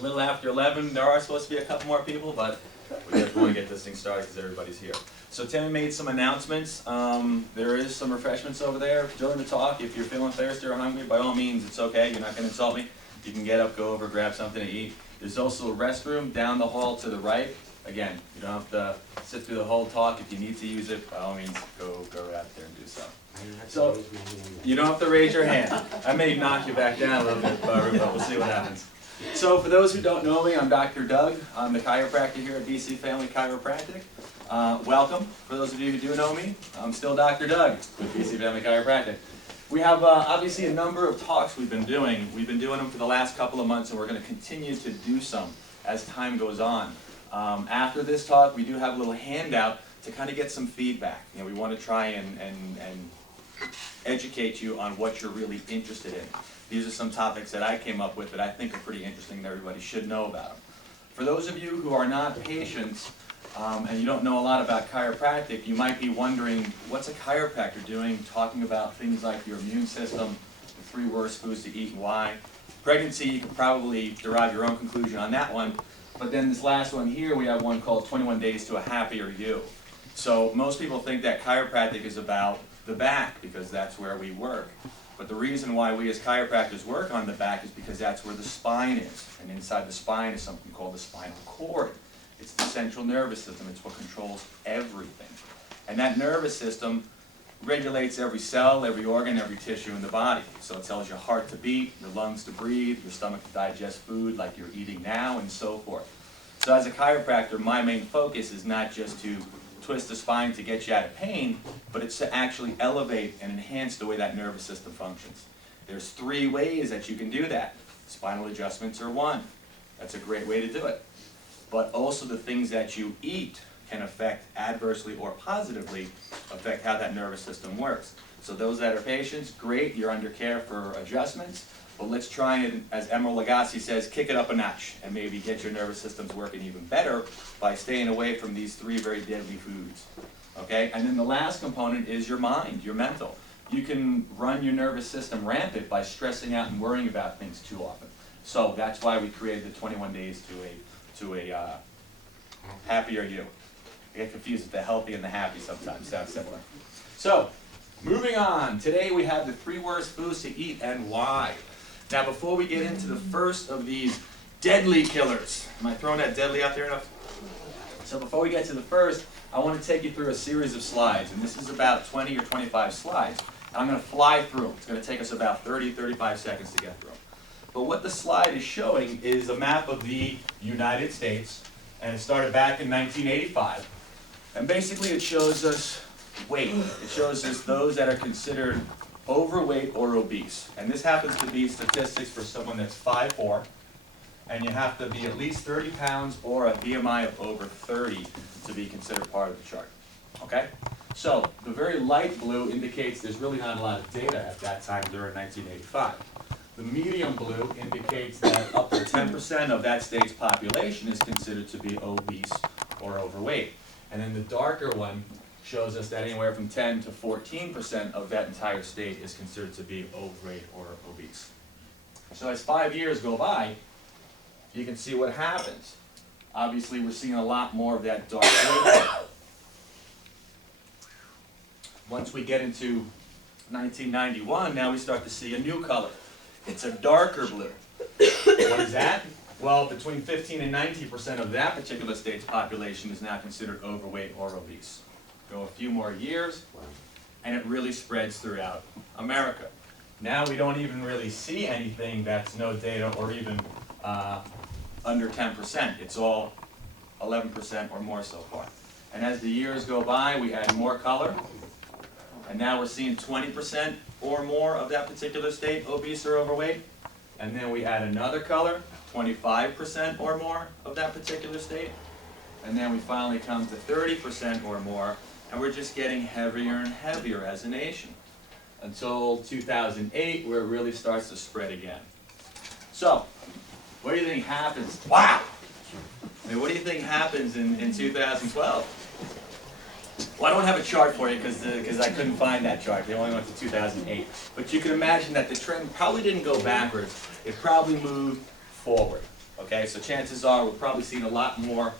a little after 11. There are supposed to be a couple more people, but we just want to get this thing started because everybody's here. So Tammy made some announcements. There is some refreshments over there during the talk. If you're feeling thirsty or hungry, by all means, it's okay. You're not going to insult me. You can get up, go over, grab something to eat. There's also a restroom down the hall to the right. Again, you don't have to sit through the whole talk. If you need to use it, by all means, go out there and do so. So you don't have to raise your hand. I may knock you back down a little bit, but we'll see what happens. So for those who don't know me, I'm Dr. Doug. I'm the chiropractor here at BC Family Chiropractic. Welcome. For those of you who do know me, I'm still Dr. Doug with BC Family Chiropractic. We have obviously a number of talks we've been doing. We've been doing them for the last couple of months, and we're going to continue to do some as time goes on. After this talk, we do have a little handout to kind of get some feedback. You know, we want to try and educate you on what you're really interested in. These are some topics that I came up with that I think are pretty interesting and everybody should know about them. For those of you who are not patients and you don't know a lot about chiropractic, you might be wondering, what's a chiropractor doing talking about things like your immune system, the 3 worst foods to eat and why. Pregnancy, you can probably derive your own conclusion on that one. But then this last one here, we have one called 21 Days to a Happier You. So most people think that chiropractic is about the back because that's where we work. But the reason why we as chiropractors work on the back is because that's where the spine is. And inside the spine is something called the spinal cord. It's the central nervous system. It's what controls everything. And that nervous system regulates every cell, every organ, every tissue in the body. So it tells your heart to beat, your lungs to breathe, your stomach to digest food like you're eating now, and so forth. So as a chiropractor, my main focus is not just to twist the spine to get you out of pain, but it's to actually elevate and enhance the way that nervous system functions. There's 3 ways that you can do that. Spinal adjustments are one. That's a great way to do it. But also the things that you eat can affect adversely or positively affect how that nervous system works. So those that are patients, great, you're under care for adjustments, but let's try and, as Emeril Lagasse says, kick it up a notch and maybe get your nervous systems working even better by staying away from these 3 very deadly foods. Okay? And then the last component is your mind, your mental. You can run your nervous system rampant by stressing out and worrying about things too often. So that's why we created the 21 Days to a Happier You. I get confused with the healthy and the happy sometimes, sounds similar. So, moving on. Today we have the 3 worst foods to eat and why. Now before we get into the first of these deadly killers, am I throwing that deadly out there enough? So before we get to the first, I want to take you through a series of slides, and this is about 20 or 25 slides. I'm going to fly through them. It's going to take us about 30-35 seconds to get through them. But what the slide is showing is a map of the United States, and it started back in 1985. And basically it shows us weight. It shows us those that are considered overweight or obese. And this happens to be statistics for someone that's 5'4", and you have to be at least 30 pounds or a BMI of over 30 to be considered part of the chart. Okay? So the very light blue indicates there's really not a lot of data at that time during 1985. The medium blue indicates that up to 10% of that state's population is considered to be obese or overweight. And then the darker one shows us that anywhere from 10 to 14% of that entire state is considered to be overweight or obese. So as 5 years go by, you can see what happens. Obviously, we're seeing a lot more of that dark blue. Once we get into 1991, now we start to see a new color. It's a darker blue. What is that? Well, between 15 and 19% of that particular state's population is now considered overweight or obese. Go a few more years, and it really spreads throughout America. Now we don't even really see anything that's no data or even under 10%. It's all 11% or more so far. And as the years go by, we add more color, and now we're seeing 20% or more of that particular state obese or overweight. And then we add another color, 25% or more of that particular state. And then we finally come to 30% or more, and we're just getting heavier and heavier as a nation. Until 2008, where it really starts to spread again. So, what do you think happens? Wow! I mean, what do you think happens in 2012? Well, I don't have a chart for you because I couldn't find that chart. They only went to 2008. But you can imagine that the trend probably didn't go backwards. It probably moved forward. Okay? Okay, so chances are we're probably seeing a lot more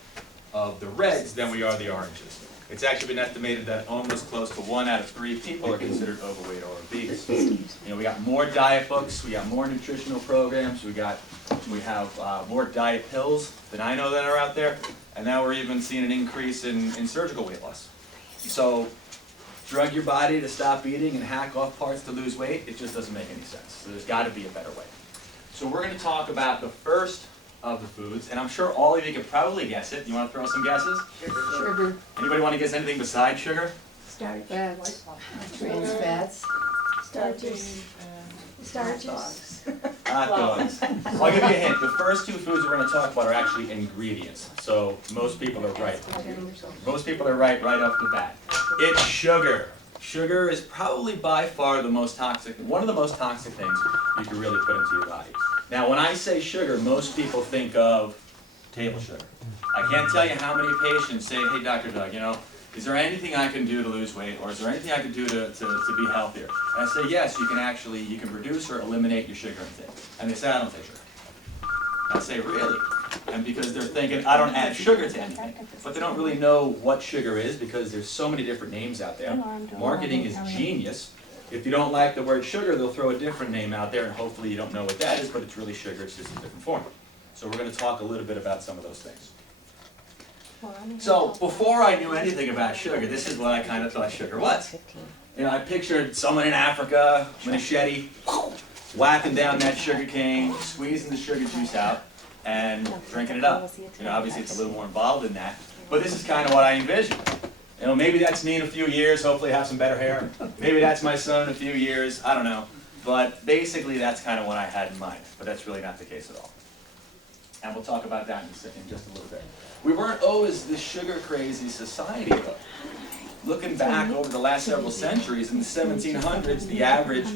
of the reds than we are the oranges. It's actually been estimated that almost close to 1 out of 3 people are considered overweight or obese. You know, we got more diet books, we got more nutritional programs, we have more diet pills than I know that are out there, and now we're even seeing an increase in surgical weight loss. So, drug your body to stop eating and hack off parts to lose weight, it just doesn't make any sense. So there's got to be a better way. So we're going to talk about the first of the foods, and I'm sure all of you could probably guess it. You want to throw some guesses? Sugar. Anybody want to guess anything besides sugar? Starch. Fats. Trans fats. Starches. Starches. Hot dogs. I'll give you a hint. The first 2 foods we're going to talk about are actually ingredients. So most people are right. Most people are right off the bat. It's sugar. Sugar is probably by far the most toxic, one of the most toxic things you can really put into your body. Now, when I say sugar, most people think of table sugar. I can't tell you how many patients say, hey, Dr. Doug, you know, is there anything I can do to lose weight, or is there anything I can do to be healthier? And I say, yes, you can reduce or eliminate your sugar intake. And they say, I don't take sugar. I say, really? And because they're thinking, I don't add sugar to anything. But they don't really know what sugar is because there's so many different names out there. Marketing is genius. If you don't like the word sugar, they'll throw a different name out there, and hopefully you don't know what that is, but it's really sugar, it's just a different form. So we're going to talk a little bit about some of those things. So before I knew anything about sugar, this is what I kind of thought sugar was. You know, I pictured someone in Africa, machete, whacking down that sugar cane, squeezing the sugar juice out, and drinking it up. You know, obviously it's a little more involved than that, but this is kind of what I envisioned. You know, maybe that's me in a few years, hopefully I have some better hair. Maybe that's my son in a few years, I don't know. But basically that's kind of what I had in mind, but that's really not the case at all. And we'll talk about that in just a little bit. We weren't always this sugar-crazy society, though. Looking back over the last several centuries, in the 1700s, the average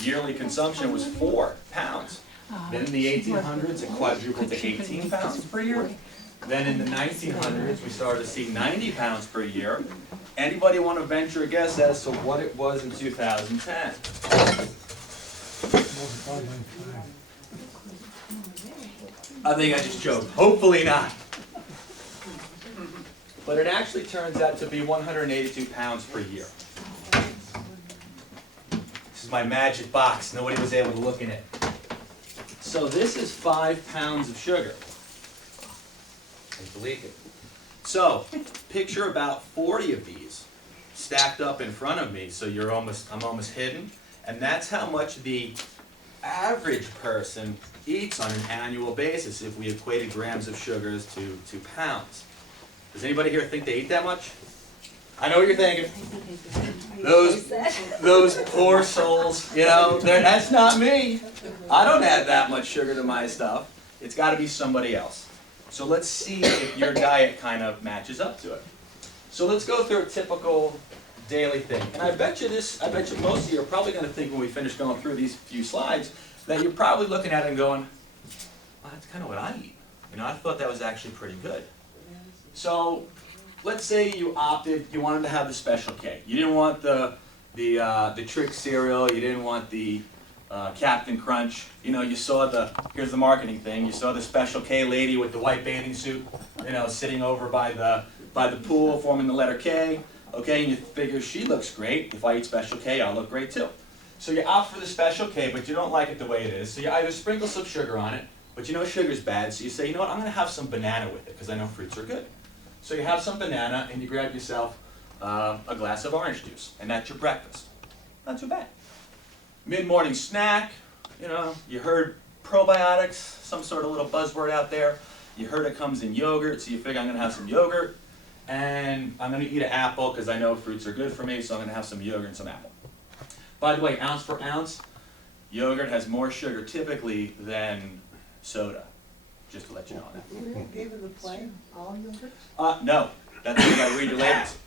yearly consumption was 4 pounds. Then in the 1800s, it quadrupled to 18 pounds per year. Then in the 1900s, we started to see 90 pounds per year. Anybody want to venture a guess as to what it was in 2010? I think I just joked. Hopefully not. But it actually turns out to be 182 pounds per year. This is my magic box. Nobody was able to look in it. So this is 5 pounds of sugar. Can you believe it? So picture about 40 of these stacked up in front of me, so I'm almost hidden. And that's how much the average person eats on an annual basis if we equated grams of sugars to pounds. Does anybody here think they eat that much? I know what you're thinking. Those poor souls, you know, that's not me. I don't add that much sugar to my stuff. It's got to be somebody else. So let's see if your diet kind of matches up to it. So let's go through a typical daily thing. And I bet you most of you are probably going to think when we finish going through these few slides that you're probably looking at it and going, well, that's kind of what I eat. You know, I thought that was actually pretty good. So let's say you wanted to have the Special K. You didn't want the Trick cereal. You didn't want the Captain Crunch. You know, you saw here's the marketing thing. You saw the Special K lady with the white bathing suit, you know, sitting over by the pool, forming the letter K. Okay, and you figure she looks great. If I eat Special K, I'll look great too. So you opt for the Special K, but you don't like it the way it is. So you either sprinkle some sugar on it, but you know sugar's bad. So you say, you know what, I'm going to have some banana with it because I know fruits are good. So you have some banana and you grab yourself a glass of orange juice, and that's your breakfast. Not too bad. Mid-morning snack, you know, you heard probiotics, some sort of little buzzword out there. You heard it comes in yogurt, so you figure I'm going to have some yogurt, and I'm going to eat an apple because I know fruits are good for me, so I'm going to have some yogurt and some apple. By the way, ounce per ounce, yogurt has more sugar typically than soda. Just to let you know that. Even the plain, all yogurt? No, that's why you got to read your labels.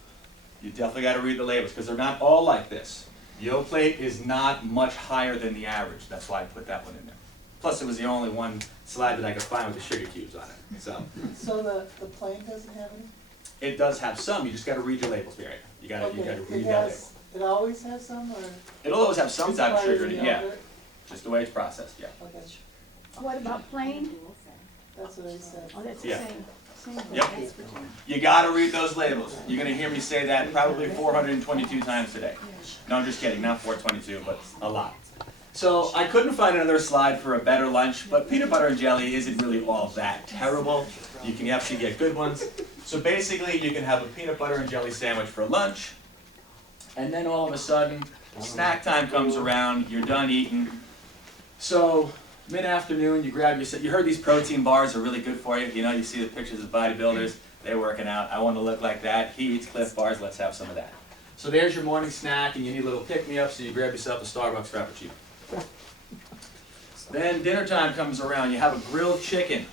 You definitely got to read the labels because they're not all like this. Yoplait is not much higher than the average. That's why I put that one in there. Plus, it was the only one slide that I could find with the sugar cubes on it. So the plain doesn't have any? It does have some. You just got to read your labels, Mary. You got to read that label. It always has some, or? It'll always have some type of sugar in it. Yeah, Yogurt? just the way it's processed. Yeah. Okay. What about plain? That's what he said. Oh, that's Yeah. same thing. Yep. You gotta read those labels. You're gonna hear me say that probably 422 times today. No, I'm just kidding, not 422, but a lot. So I couldn't find another slide for a better lunch, but peanut butter and jelly isn't really all that terrible. You can actually get good ones. So basically, you can have a peanut butter and jelly sandwich for lunch, and then all of a sudden, snack time comes around, you're done eating. So mid-afternoon, you grab your, you heard these protein bars are really good for you. You know, you see the pictures of bodybuilders, they're working out. I want to look like that. He eats Cliff bars, let's have some of that. So there's your morning snack, and you need a little pick-me-up, so you grab yourself a Starbucks Frappuccino. Then dinner time comes around, you have a grilled chicken,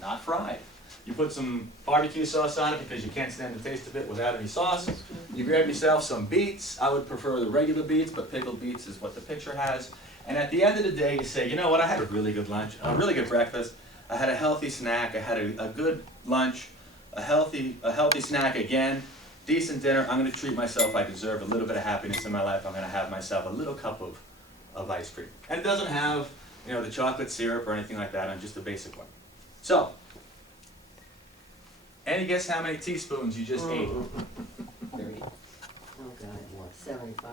not fried. You put some barbecue sauce on it because you can't stand the taste of it without any sauce. You grab yourself some beets. I would prefer the regular beets, but pickled beets is what the picture has. And at the end of the day, you say, you know what, I had a really good lunch, a really good breakfast. I had a healthy snack, I had a good lunch, a healthy snack again, decent dinner. I'm going to treat myself. I deserve a little bit of happiness in my life. I'm going to have myself a little cup of ice cream. And it doesn't have, you know, the chocolate syrup or anything like that, on just a basic one. So, any guess how many teaspoons you just ate? 30. Oh God, what, 75?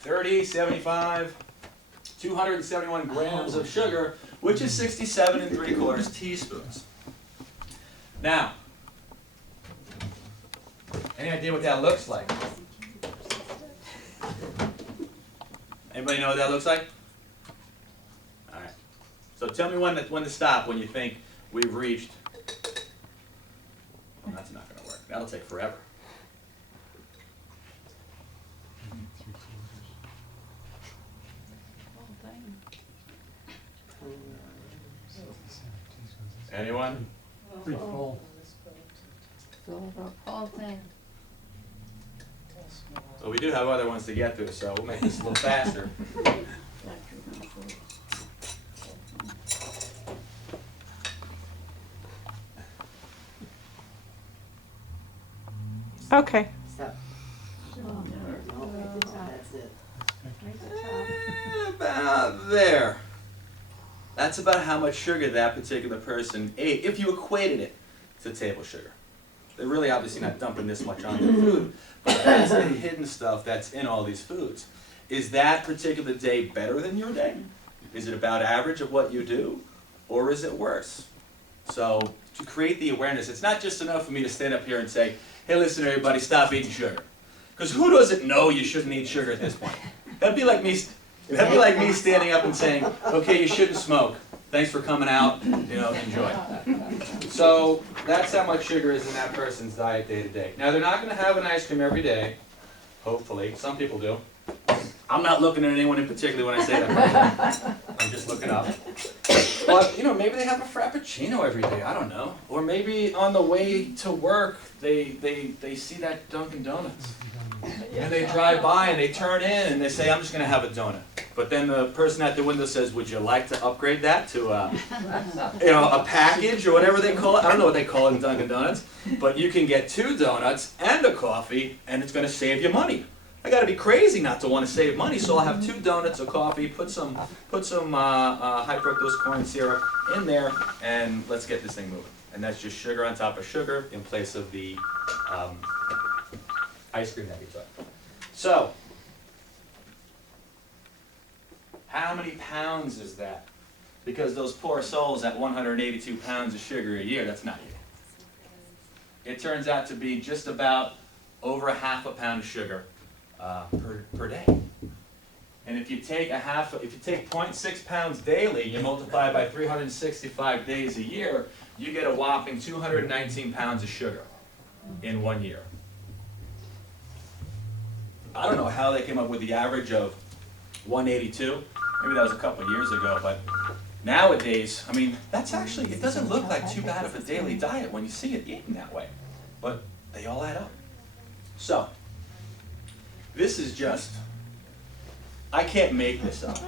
30, 75, 271 grams of sugar, which is 67 3/4 teaspoons. Now, any idea what that looks like? Anybody know what that looks like? All right. So tell me when to stop when you think we've reached. Well, that's not going to work. That'll take forever. Anyone? Pretty full. Fill the whole thing. So we do have other ones to get through, so we'll make this a little faster. Okay. Stop. No, that's it. About there. That's about how much sugar that particular person ate, if you equated it to table sugar. They're really obviously not dumping this much on their food, but that's the hidden stuff that's in all these foods. Is that particular day better than your day? Is it about average of what you do? Or is it worse? So to create the awareness, it's not just enough for me to stand up here and say, hey listen everybody, stop eating sugar. Because who doesn't know you shouldn't eat sugar at this point? That'd be like me standing up and saying, okay, you shouldn't smoke. Thanks for coming out, you know, enjoy. So that's how much sugar is in that person's diet day to day. Now they're not going to have an ice cream every day, hopefully. Some people do. I'm not looking at anyone in particular when I say that. I'm just looking up. But, you know, maybe they have a Frappuccino every day, I don't know. Or maybe on the way to work, they see that Dunkin' Donuts. And they drive by and they turn in and they say, I'm just going to have a donut. But then the person at the window says, would you like to upgrade that to you know, a package or whatever they call it? I don't know what they call it in Dunkin' Donuts. But you can get 2 donuts and a coffee and it's going to save you money. I got to be crazy not to want to save money, so I'll have 2 donuts, a coffee, put some high fructose corn syrup in there, and let's get this thing moving. And that's just sugar on top of sugar in place of the ice cream that we took. So, how many pounds is that? Because those poor souls at 182 pounds of sugar a year, that's not you. It turns out to be just about over ½ a pound of sugar per day. And if you take 0.6 pounds daily, you multiply by 365 days a year, you get a whopping 219 pounds of sugar in 1 year. I don't know how they came up with the average of 182. Maybe that was a couple of years ago, but nowadays, I mean, that's actually, it doesn't look like too bad of a daily diet when you see it eaten that way. But they all add up. So, this is just, I can't make this up.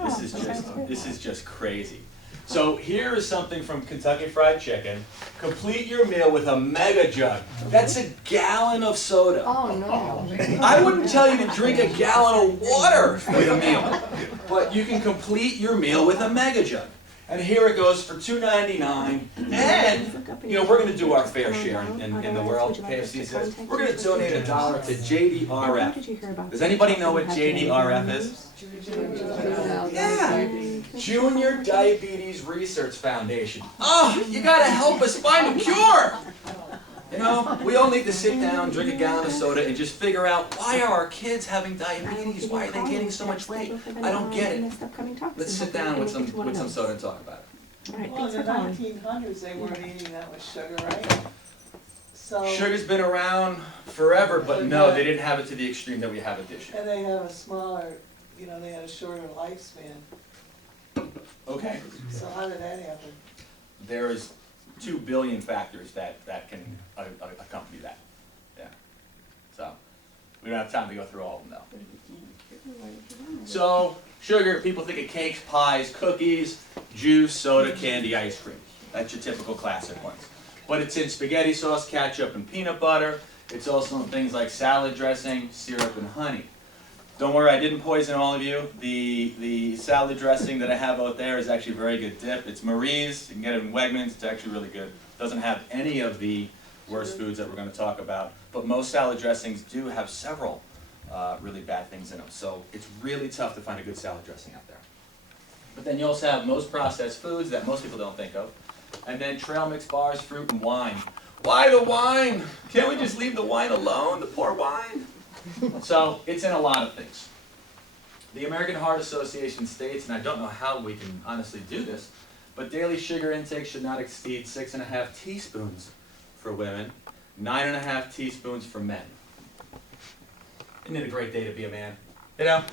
This is just crazy. So here is something from Kentucky Fried Chicken. Complete your meal with a mega jug. That's a gallon of soda. Oh, no. I wouldn't tell you to drink a gallon of water with a meal, but you can complete your meal with a mega jug. And here it goes for $2.99, and you know we're going to do our fair share in the world. KFC says we're going to donate $1 to JDRF. Does anybody know what JDRF is? Yeah, Junior Diabetes Research Foundation. Oh, you got to help us find a cure. You know, we all need to sit down, drink a gallon of soda, and just figure out why are our kids having diabetes? Why are they gaining so much weight? I don't get it. Let's sit down with some soda and talk about it. Well, in the 1900s, they weren't eating that much sugar, right? So. Sugar's been around forever, but no, they didn't have it to the extreme that we have it this year. And they have a smaller, you know, they had a shorter lifespan. Okay. So how did that happen? There's 2 billion factors that can accompany that. Yeah. So we don't have time to go through all of them though. So sugar, people think of cakes, pies, cookies, juice, soda, candy, ice cream. That's your typical classic ones. But it's in spaghetti sauce, ketchup, and peanut butter. It's also in things like salad dressing, syrup, and honey. Don't worry, I didn't poison all of you. The salad dressing that I have out there is actually a very good dip. It's Marie's. You can get it in Wegmans. It's actually really good. Doesn't have any of the worst foods that we're going to talk about. But most salad dressings do have several really bad things in them. So it's really tough to find a good salad dressing out there. But then you also have most processed foods that most people don't think of. And then trail mix bars, fruit, and wine. Why the wine? Can't we just leave the wine alone, the poor wine? So it's in a lot of things. The American Heart Association states, and I don't know how we can honestly do this, but daily sugar intake should not exceed 6.5 teaspoons for women, 9.5 teaspoons for men. Isn't it a great day to be a man? You know,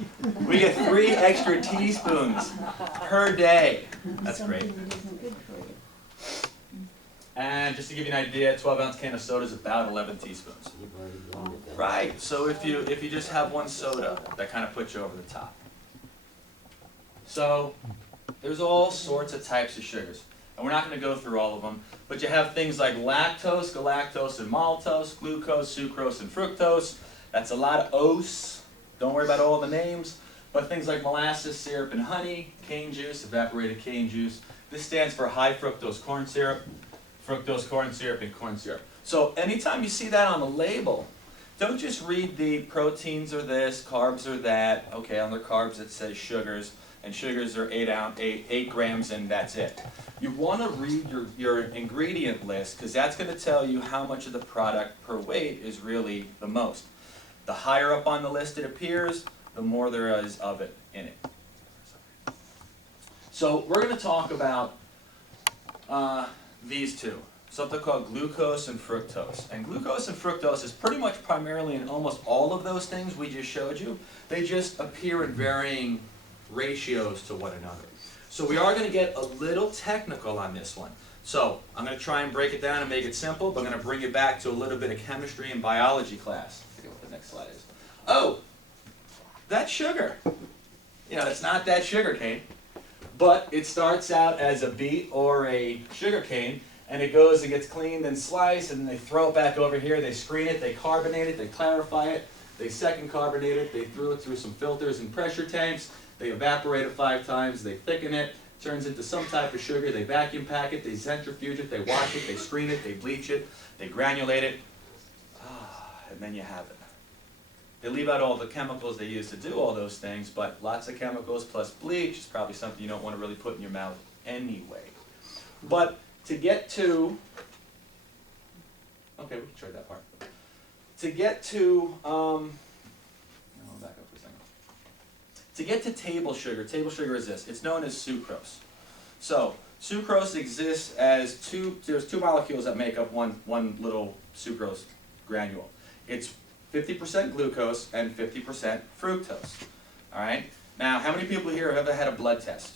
we get 3 extra teaspoons per day. That's great. And just to give you an idea, a 12-ounce can of soda is about 11 teaspoons. Right, so if you just have one soda, that kind of puts you over the top. So there's all sorts of types of sugars. And we're not going to go through all of them, but you have things like lactose, galactose, and maltose, glucose, sucrose, and fructose. That's a lot of O's. Don't worry about all the names. But things like molasses, syrup, and honey, cane juice, evaporated cane juice. This stands for high fructose corn syrup. Fructose corn syrup and corn syrup. So anytime you see that on the label, don't just read the proteins are this, carbs are that. Okay, on the carbs it says sugars, and sugars are 8 grams, and that's it. You want to read your ingredient list, because that's going to tell you how much of the product per weight is really the most. The higher up on the list it appears, the more there is of it in it. So we're going to talk about these two, something called glucose and fructose. And glucose and fructose is pretty much primarily in almost all of those things we just showed you. They just appear in varying ratios to one another. So we are going to get a little technical on this one. So I'm going to try and break it down and make it simple, but I'm going to bring it back to a little bit of chemistry and biology class. I forget what the next slide is. Oh, that's sugar. You know, it's not that sugar cane. But it starts out as a beet or a sugar cane, and it goes and gets cleaned and sliced, and then they throw it back over here, they screen it, they carbonate it, they clarify it, they second carbonate it, they throw it through some filters and pressure tanks, they evaporate it 5 times, they thicken it, turns into some type of sugar, they vacuum pack it, they centrifuge it, they wash it, they screen it, they bleach it, they granulate it, and then you have it. They leave out all the chemicals they use to do all those things, but lots of chemicals plus bleach is probably something you don't want to really put in your mouth anyway. But to get to, okay, we can try that part. To get to, I'll back up for a second. To get to table sugar is this. It's known as sucrose. So sucrose exists as there's 2 molecules that make up one little sucrose granule. It's 50% glucose and 50% fructose. All right? Now, how many people here have ever had a blood test?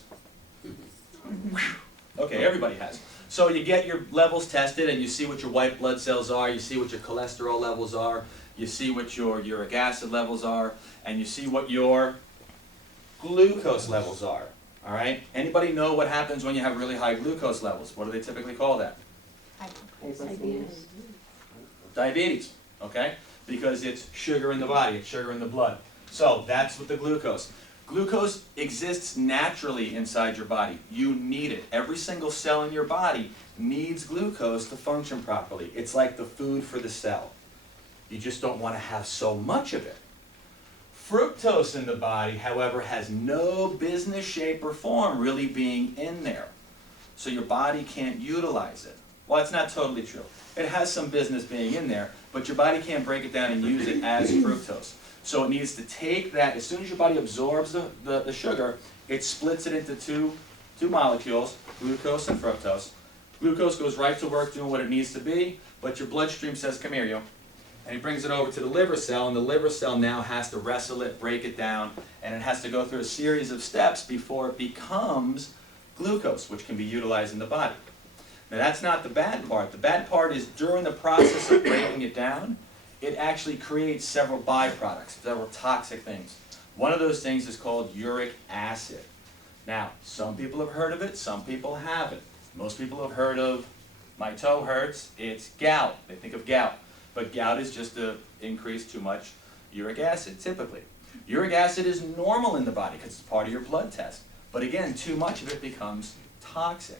Okay, everybody has. So you get your levels tested and you see what your white blood cells are, you see what your cholesterol levels are, you see what your uric acid levels are, and you see what your glucose levels are. All right? Anybody know what happens when you have really high glucose levels? What do they typically call that? Diabetes, okay? Because it's sugar in the body, it's sugar in the blood. So that's what the glucose. Glucose exists naturally inside your body. You need it. Every single cell in your body needs glucose to function properly. It's like the food for the cell. You just don't want to have so much of it. Fructose in the body, however, has no business, shape, or form really being in there. So your body can't utilize it. Well, it's not totally true. It has some business being in there, but your body can't break it down and use it as fructose. So it needs to take that, as soon as your body absorbs the sugar, it splits it into two molecules, glucose and fructose. Glucose goes right to work doing what it needs to be, but your bloodstream says, come here, you. And he brings it over to the liver cell, and the liver cell now has to wrestle it, break it down, and it has to go through a series of steps before it becomes glucose, which can be utilized in the body. Now that's not the bad part. The bad part is during the process of breaking it down, it actually creates several byproducts, several toxic things. One of those things is called uric acid. Now, some people have heard of it, some people haven't. Most people have heard of, my toe hurts, it's gout. They think of gout. But gout is just to increase too much uric acid, typically. Uric acid is normal in the body because it's part of your blood test. But again, too much of it becomes toxic.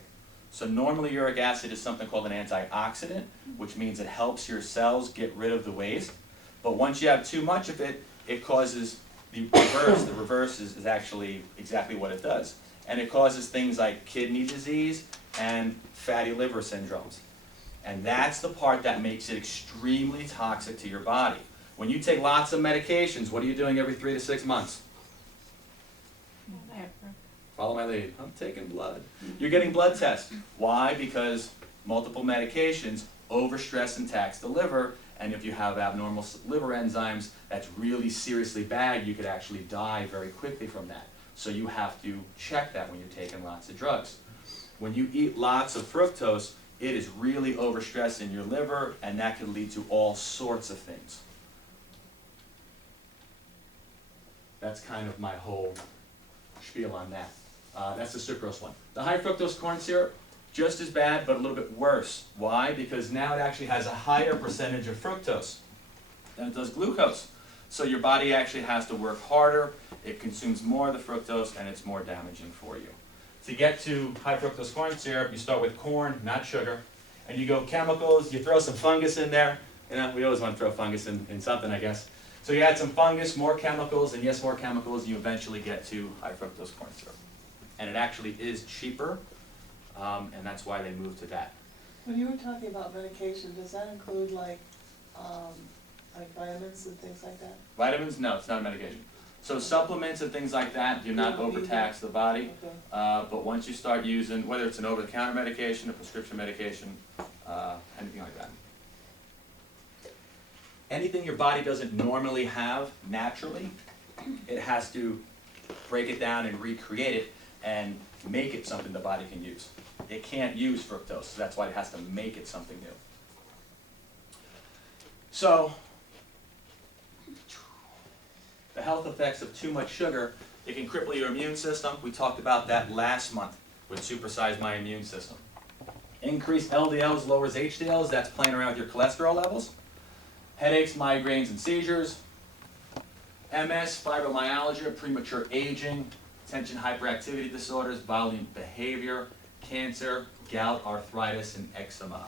So normally uric acid is something called an antioxidant, which means it helps your cells get rid of the waste. But once you have too much of it, it causes the reverse. The reverse is actually exactly what it does. And it causes things like kidney disease and fatty liver syndromes. And that's the part that makes it extremely toxic to your body. When you take lots of medications, what are you doing every 3 to 6 months? Follow my lead. I'm taking blood. You're getting blood tests. Why? Because multiple medications overstress and tax the liver, and if you have abnormal liver enzymes, that's really seriously bad. You could actually die very quickly from that. So you have to check that when you're taking lots of drugs. When you eat lots of fructose, it is really overstressing your liver, and that can lead to all sorts of things. That's kind of my whole spiel on that. That's the sucrose one. The high fructose corn syrup, just as bad, but a little bit worse. Why? Because now it actually has a higher percentage of fructose than it does glucose. So your body actually has to work harder, it consumes more of the fructose, and it's more damaging for you. To get to high fructose corn syrup, you start with corn, not sugar, and you go chemicals, you throw some fungus in there. You know, we always want to throw fungus in something, I guess. So you add some fungus, more chemicals, and yes, more chemicals, you eventually get to high fructose corn syrup. And it actually is cheaper, and that's why they moved to that. When you were talking about medication, does that include like vitamins and things like that? Vitamins? No, it's not a medication. So supplements and things like that do not overtax the body, Okay. but once you start using, whether it's an over-the-counter medication, a prescription medication, anything like that. Anything your body doesn't normally have naturally, it has to break it down and recreate it and make it something the body can use. It can't use fructose, so that's why it has to make it something new. So, the health effects of too much sugar, it can cripple your immune system. We talked about that last month with Supersize My Immune System. Increased LDLs lowers HDLs, that's playing around with your cholesterol levels. Headaches, migraines, and seizures. MS, fibromyalgia, premature aging, attention hyperactivity disorders, violent behavior, cancer, gout, arthritis, and eczema,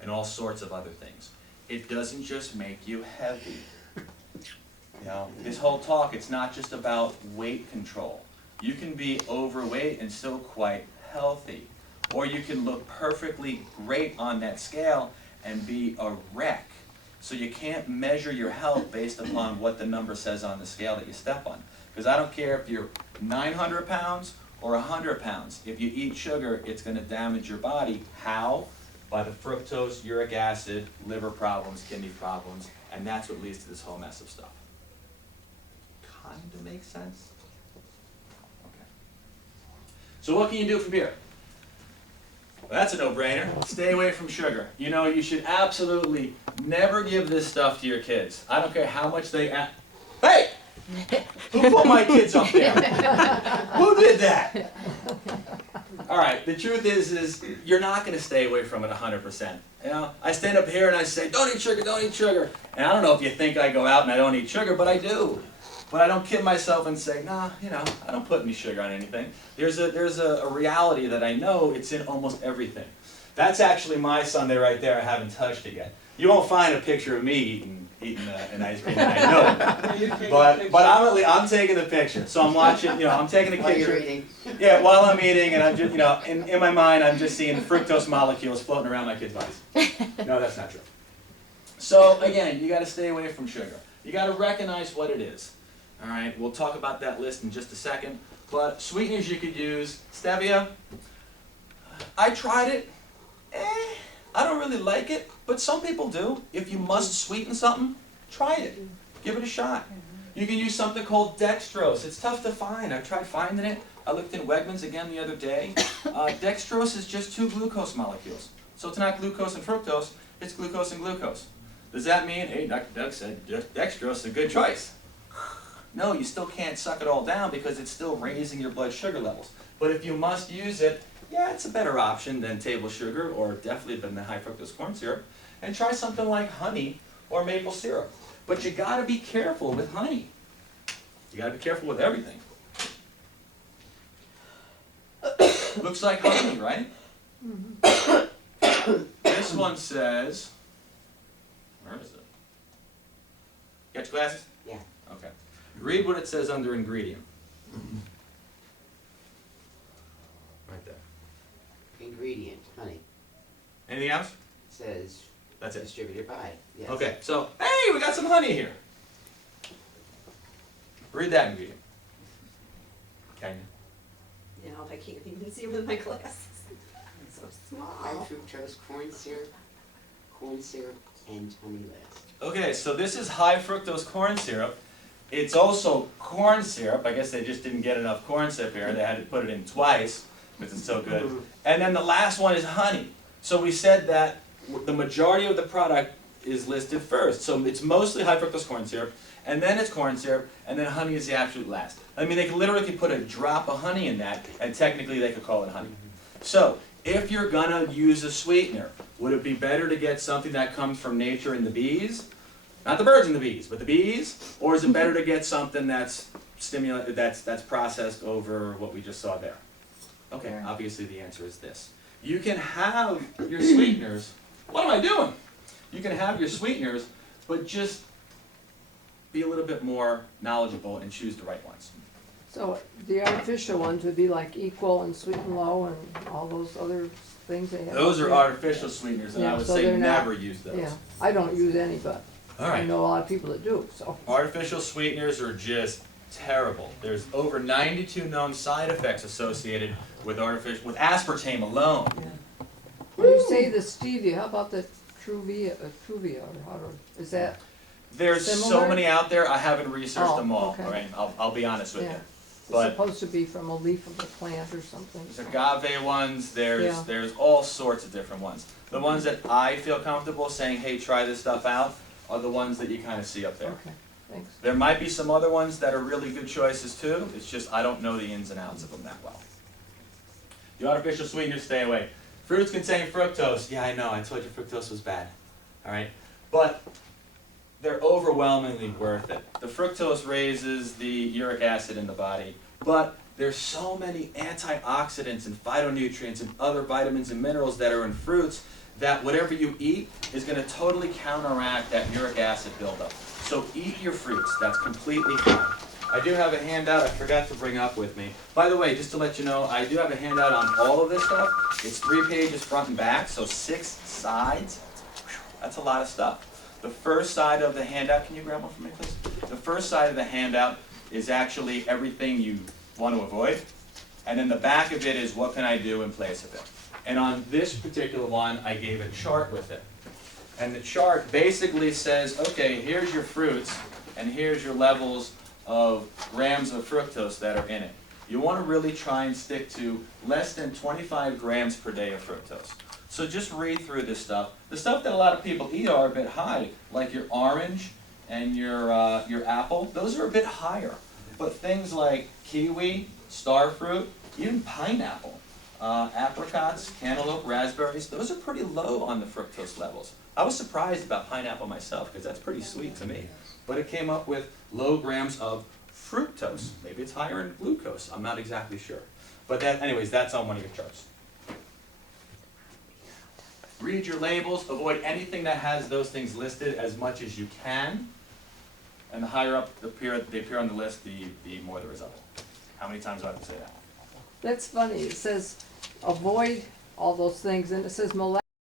and all sorts of other things. It doesn't just make you heavy. You know, this whole talk, it's not just about weight control. You can be overweight and still quite healthy. Or you can look perfectly great on that scale and be a wreck. So you can't measure your health based upon what the number says on the scale that you step on. Because I don't care if you're 900 pounds or 100 pounds. If you eat sugar, it's going to damage your body. How? By the fructose, uric acid, liver problems, kidney problems, and that's what leads to this whole mess of stuff. Kind of makes sense? Okay. So what can you do from here? Well, that's a no-brainer. Stay away from sugar. You know, you should absolutely never give this stuff to your kids. I don't care how much they Hey! Who put my kids up there? Who did that? All right, the truth is you're not going to stay away from it 100%. You know, I stand up here and I say, don't eat sugar, don't eat sugar. And I don't know if you think I go out and I don't eat sugar, but I do. But I don't kid myself and say, nah, you know, I don't put any sugar on anything. There's a reality that I know it's in almost everything. That's actually my sundae right there. I haven't touched it yet. You won't find a picture of me eating an ice cream. I know. But I'm taking the picture. So I'm watching, you know, I'm taking a While picture. you're eating. Yeah, while I'm eating, and I'm just, you know, in my mind, I'm just seeing fructose molecules floating around my kids' bodies. No, that's not true. So again, you got to stay away from sugar. You got to recognize what it is. All right, we'll talk about that list in just a second. But sweeteners you could use, stevia. I tried it. I don't really like it, but some people do. If you must sweeten something, try it. Give it a shot. You can use something called dextrose. It's tough to find. I tried finding it. I looked in Wegmans again the other day. Dextrose is just 2 glucose molecules. So it's not glucose and fructose, it's glucose and glucose. Does that mean, hey, Dr. Doug said dextrose is a good choice? No, you still can't suck it all down because it's still raising your blood sugar levels. But if you must use it, yeah, it's a better option than table sugar, or definitely than the high fructose corn syrup. And try something like honey or maple syrup. But you gotta be careful with honey. You gotta be careful with everything. Looks like honey, right? This one says, where is it? Got your glasses? Yeah. Okay. Read what it says under ingredient. Right there. Ingredient, honey. Anything else? Says That's it. distributed by. Yes. Okay, so, hey, we got some honey here. Read that ingredient. Can you? No, I can't even see with my glasses. It's so High small. fructose corn syrup, and honey last. Okay, so this is high fructose corn syrup. It's also corn syrup. I guess they just didn't get enough corn syrup here. They had to put it in twice because it's so good. And then the last one is honey. So we said that the majority of the product is listed first. So it's mostly high fructose corn syrup, and then it's corn syrup, and then honey is the absolute last. I mean, they could literally put a drop of honey in that, and technically they could call it honey. So if you're gonna use a sweetener, would it be better to get something that comes from nature and the bees? Not the birds and the bees, but the bees? Or is it better to get something that's that's processed over what we just saw there? Okay, obviously the answer is this. You can have your sweeteners. What am I doing? You can have your sweeteners, but just be a little bit more knowledgeable and choose the right ones. So the artificial ones would be like Equal and Sweet and Low and all those other things they have. Those are artificial sweeteners, and I Yeah, would so say they're not- never use those. Yeah, I don't use any, but All I right. know a lot of people that do, so. Artificial sweeteners are just terrible. There's over 92 known side effects associated with aspartame alone. When you say the stevia, how about the Truvia, or how do, is that, There's so Similar? many out there, I haven't researched Oh, them all, okay. all right? I'll be honest with yeah, you. it's But supposed to be from a leaf of a plant or something. there's agave ones, Yeah. there's all sorts of different ones. The ones that I feel comfortable saying, hey, try this stuff out, are the ones that you kind of see up there. Okay, thanks. There might be some other ones that are really good choices too, it's just I don't know the ins and outs of them that well. The artificial sweeteners, stay away. Fruits contain fructose. Yeah, I know, I told you fructose was bad. All right? But they're overwhelmingly worth it. The fructose raises the uric acid in the body, but there's so many antioxidants and phytonutrients and other vitamins and minerals that are in fruits that whatever you eat is going to totally counteract that uric acid buildup. So eat your fruits. That's completely fine. I do have a handout I forgot to bring up with me. By the way, just to let you know, I do have a handout on all of this stuff. It's 3 pages front and back, so 6 sides. Whew, that's a lot of stuff. The first side of the handout, can you grab one for me, please? The first side of the handout is actually everything you want to avoid. And then the back of it is what can I do in place of it. And on this particular one, I gave a chart with it. And the chart basically says, okay, here's your fruits, and here's your levels of grams of fructose that are in it. You want to really try and stick to less than 25 grams per day of fructose. So just read through this stuff. The stuff that a lot of people eat are a bit high, like your orange and your apple, those are a bit higher. But things like kiwi, star fruit, even pineapple, apricots, cantaloupe, raspberries, those are pretty low on the fructose levels. I was surprised about pineapple myself because that's pretty sweet to me. But it came up with low grams of fructose. Maybe it's higher in glucose. I'm not exactly sure. But that, anyways, that's on one of your charts. Read your labels. Avoid anything that has those things listed as much as you can. And the higher up they appear on the list, the more there is of it. How many times do I have to say that? That's funny, it says avoid all those things, and it says molasses